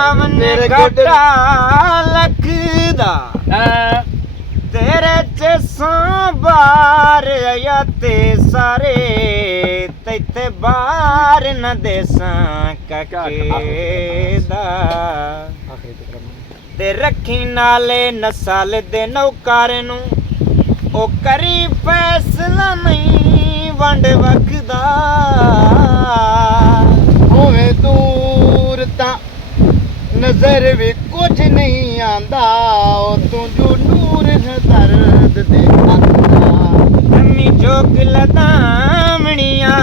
ਸਾਵਨ ਘਟਾ ਲਖਦਾ ਤੇਰੇ ਚ ਬਾਰ ਆਇਆ ਤੇ ਸਾਰੇ ਤੈਥੇ ਬਾਰ ਨਾ ਦੇਸਾਂ ਕਾਕੇ ਦਾ ਤੇ ਰੱਖੀ ਨਾਲੇ ਨਸਲ ਦੇ ਨੌਕਾਰ ਨੂੰ ਉਹ ਕਰੀ ਫੈਸਲਾ ਨਹੀਂ ਵੰਡ ਵਖਦਾ ਹੋਵੇ ਦੂਰ ਤਾਂ ਨਜ਼ਰ ਵੀ ਕੁਝ ਨਹੀਂ ਆਂਦਾ ਉਹ ਤੂੰ ਜੋ ਨੂਰ ਹੈ ਦਰਦ ਦੇ ਅੱਖਾਂ ਅੰਮੀ ਚੋਕ ਲਦਾਮਣੀਆਂ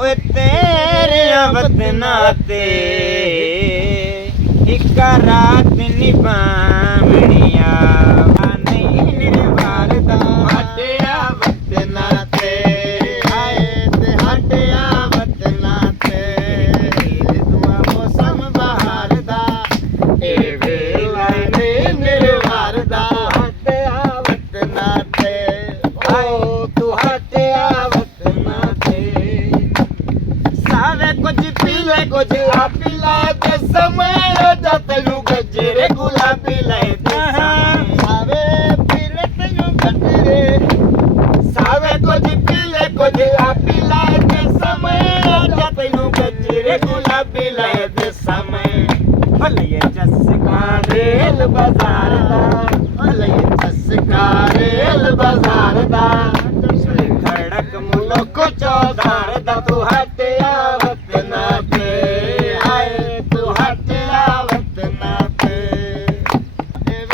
ਓਏ ਤੇਰੇ ਵਤਨਾਂ ਤੇ ਇੱਕ ਰਾਤ ਨਿਭਾਵਣੀਆਂ ਨਹੀਂ ਨਿਰਵਾਰ ਦਾ ਹਟਿਆ ਵਤਨਾਂ ਤੇ ਆਏ ਤੇ ਹਟਿਆ ਵਤਨਾਂ ਤੇ ਦੁਆ ਮੌਸਮ ਬਹਾਰ ਦਾ ਇਹ ਵੇਲਾ ਨੇ ਨਿਰਵਾਰ ਦਾ ਹਟਿਆ ਵਤਨਾਂ ਤੇ ਓ ਤੂੰ ਹਟਿਆ ਵਤਨਾਂ ਤੇ ਸਾਵੇ ਕੁਝ ਪੀ ਲੈ ਕੁਝ ਆ ਪੀ ਲੈ ਤੇ ਸਮੇਂ ਜਾ ਤੈਨੂੰ ਗੱਜਰੇ ਗੁਲਾਬੀ ਲੈ ਦੇ ਸਾਵੇ ਪੀਲੇ ਤੈਨੂੰ ਗੱਜਰੇ ਸਾਵੇ ਕੁਝ ਪੀ ਲੈ ਕੁਝ ਆ ਪੀ ਲੈ ਤੇ ਸਮੇਂ ਜਾ ਤੈਨੂੰ ਗੱਜਰੇ ਗੁਲਾਬੀ ਲੈ ਦੇ ਸਮੇਂ ਭਲੇ ਜਸਕਾ ਰੇਲ ਬਾਜ਼ਾਰ ਦਾ ਭਲੇ ਚਸਕਾ ਰੇਲ ਬਾਜ਼ਾਰ ਦਾ ਖੜਕ ਮੁਲਕ ਚੌਧਾਰ ਦਾ ਤੂੰ ਹਟਿਆ ਵਤਨਾਂ ਤੇ ਆਏ ਤੂੰ ਹਟਿਆ ਵਤਨਾਂ ਤੇ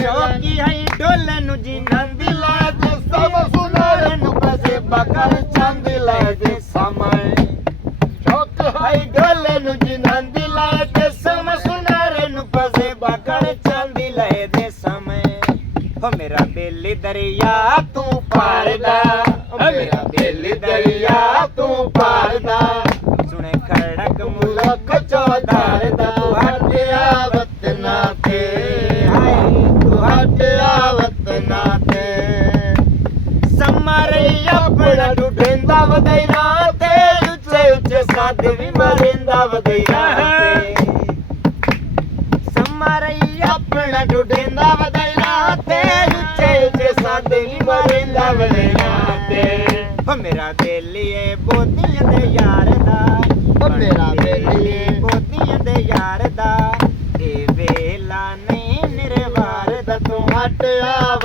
ਚੌਕੀ ਹੈ ਢੋਲੇ ਨੂੰ ਜੀ ਨੰਦ ਲੈ ਤੇ ਸਭ ਸੁਨਾਰੇ ਨੂੰ ਬਸੇ ਬਕਰ ਚੰਦ ਲੈ ਦੇ ਸਮੇਂ ਚੌਕ ਹੈ ਢੋਲੇ ਨੂੰ ਜੀ ਨੰਦ ਲੈ ਤੇ ਸਭ ਸੁਨਾਰੇ ਨੂੰ ਬਸੇ ਬਕਰ ਚੰਦ ਲੈ ਦੇ ਸਮੇਂ ਹੋ ਮੇਰਾ ਬੇਲੀ ਦਰਿਆ ਤੂੰ ਪਾਰ ਦਾ ਮੇਰਾ ਬੇਲੀ ਦਰਿਆ ਤੂੰ ਪਾਰ ਦਾ ਸੁਣੇ ਖੜਕ ਮੁਲਕ ਚੌਧਾਰ ਦਾ ਤੂੰ ਹਟਿਆ ਵਤਨਾਂ ਤੇ ਹਾਏ ਤੂੰ ਹਟਿਆ ਵਤਨਾਂ ਤੇ ਸਮਰਈ ਆਪਣਾ ਢੁੰਡਾ ਵਦੈਰਾ ਤੇ ਉੱਚੇ ਉੱਚੇ ਸਾਧ ਵੀ ਮਰਿੰਦਾ ਵਦੈਰਾ ਤੇ ਸਮਰਈ ਆਪਣਾ ਢੁੰਡਾ ਵਦੈਰਾ ਤੇ ਉੱਚੇ ਉੱਚੇ ਸਾਧ ਵੀ ਮਰਿੰਦਾ ਵਦੈਰਾ ਤੇ ਹੋ ਮੇਰਾ ਬੇਲੀਏ ਬੋਤੀਆਂ ਦੇ ਯਾਰ ਦਾ ਓ ਮੇਰਾ ਬੇਲੀਏ ਬੋਤੀਆਂ ਦੇ ਯਾਰ ਦਾ ਇਹ ਵੇਲਾ ਨਹੀਂ ਨਿਰਵਾਰ ਦਾ ਤੂੰ ਹਟਿਆ